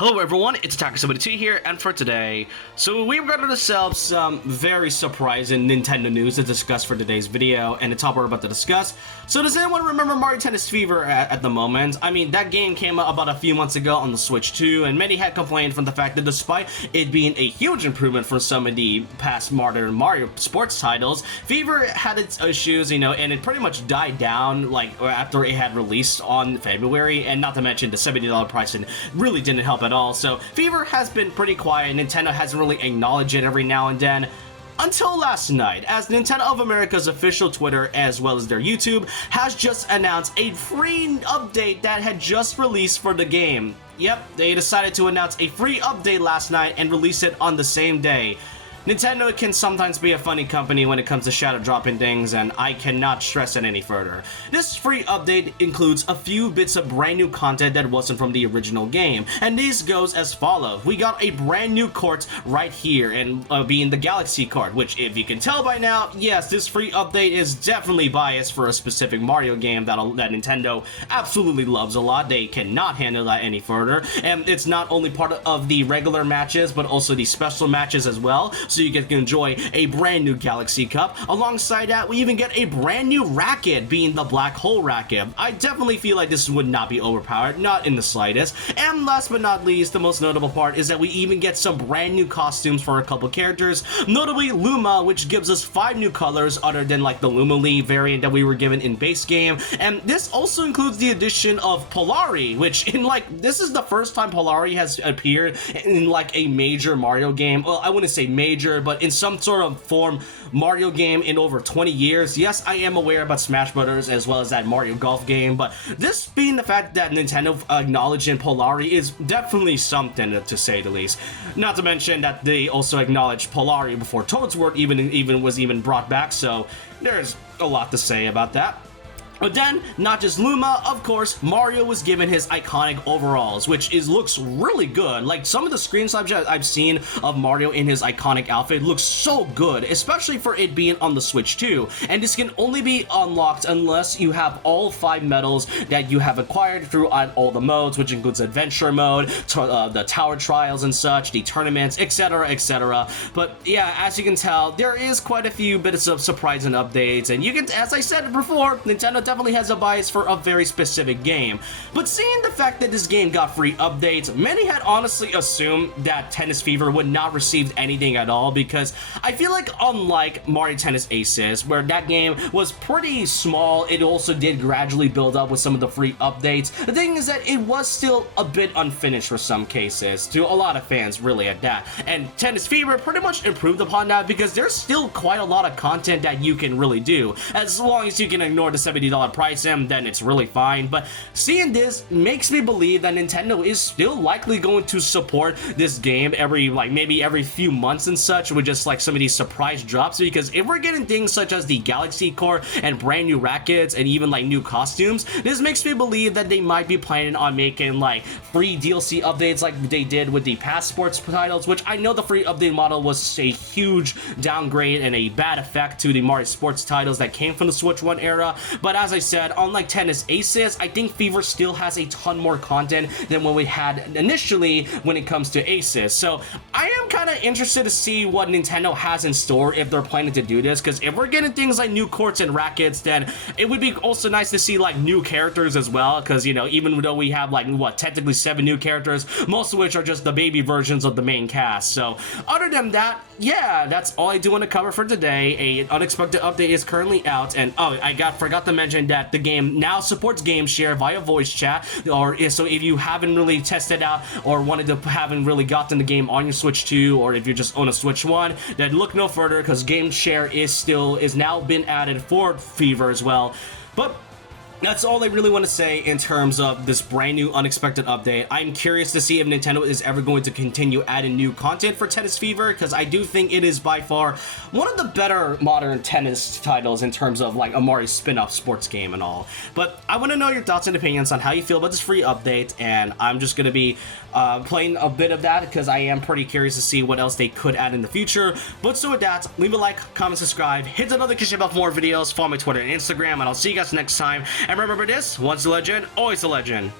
Hello everyone, it's Attacker72 here, and for today, we've got ourselves some very surprising Nintendo news to discuss for today's video, and the top we're about to discuss. So does anyone remember Mario Tennis Fever at the moment? I mean, that game came out about a few months ago on the Switch 2, and many had complained from the fact that despite it being a huge improvement from some of the past modern Mario sports titles, Fever had its issues, and it pretty much died down like after it had released on February, and not to mention the $70 pricing really didn't help at all. So Fever has been pretty quiet. Nintendo hasn't really acknowledged it every now and then. Until last night, as Nintendo of America's official Twitter, as well as their YouTube, has just announced a free update that had just released for the game. Yep, they decided to announce a free update last night and release it on the same day. Nintendo can sometimes be a funny company when it comes to shadow dropping things, and I cannot stress it any further. This free update includes a few bits of brand new content that wasn't from the original game, and this goes as follows. We got a brand new court right here, and being the Galaxy card, which if you can tell by now, yes, this free update is definitely biased for a specific Mario game that Nintendo absolutely loves a lot. They cannot handle that any further, and it's not only part of the regular matches, but also the special matches as well. So you get to enjoy a brand new Galaxy Cup. Alongside that, we even get a brand new racket, being the Black Hole racket. I definitely feel like this would not be overpowered, not in the slightest. And last but not least, the most notable part is that we even get some brand new costumes for a couple characters, notably Luma, which gives us 5 new colors other than like the Lumily variant that we were given in base game. And this also includes the addition of Polari, which this is the first time Polari has appeared in like a major Mario game. Well, I wouldn't say major, but in some sort of form Mario game in over 20 years. Yes, I am aware about Smash Brothers as well as that Mario Golf game, but this being the fact that Nintendo acknowledging Polari is definitely something, to say the least. Not to mention that they also acknowledged Polari before Toadsworth even was brought back, so there's a lot to say about that. But then, not just Luma, of course, Mario was given his iconic overalls, which looks really good. Like, some of the screenshots I've seen of Mario in his iconic outfit looks so good, especially for it being on the Switch 2. And this can only be unlocked unless you have all 5 medals that you have acquired throughout all the modes, which includes Adventure Mode, the Tower Trials and such, the tournaments, etc., etc. But yeah, as you can tell, there is quite a few bits of surprising updates, and you can, as I said before, Nintendo definitely has a bias for a very specific game. But seeing the fact that this game got free updates, many had honestly assumed that Tennis Fever would not receive anything at all, because I feel like unlike Mario Tennis Aces, where that game was pretty small, it also did gradually build up with some of the free updates. The thing is that it was still a bit unfinished for some cases, to a lot of fans really at that. And Tennis Fever pretty much improved upon that, because there's still quite a lot of content that you can really do. As long as you can ignore the $70 price, and then it's really fine. But seeing this makes me believe that Nintendo is still likely going to support this game maybe every few months and such, with just like some of these surprise drops, because if we're getting things such as the Galaxy Core and brand new rackets and even like new costumes, this makes me believe that they might be planning on making like free DLC updates like they did with the past sports titles, which I know the free update model was a huge downgrade and a bad effect to the Mario sports titles that came from the Switch 1 era. But as I said, unlike Tennis Aces, I think Fever still has a ton more content than what we had initially when it comes to Aces. So I am kind of interested to see what Nintendo has in store if they're planning to do this, because if we're getting things like new courts and rackets, then it would be also nice to see like new characters as well, because even though we have technically 7 new characters, most of which are just the baby versions of the main cast. So other than that, yeah, that's all I do want to cover for today. An unexpected update is currently out, and I forgot to mention that the game now supports game share via voice chat, so if you haven't really tested out or haven't really gotten the game on your Switch 2, or if you're just on a Switch 1, then look no further, because game share is now been added for Fever as well. But that's all I really want to say in terms of this brand new unexpected update. I'm curious to see if Nintendo is ever going to continue adding new content for Tennis Fever, because I do think it is by far one of the better modern tennis titles in terms of like a Mario spin-off sports game and all. But I want to know your thoughts and opinions on how you feel about this free update, and I'm just going to be playing a bit of that because I am pretty curious to see what else they could add in the future. But so with that, leave a like, comment, subscribe, hit that notification bell for more videos, follow my Twitter and Instagram, and I'll see you guys next time. And remember this, once a legend, always a legend.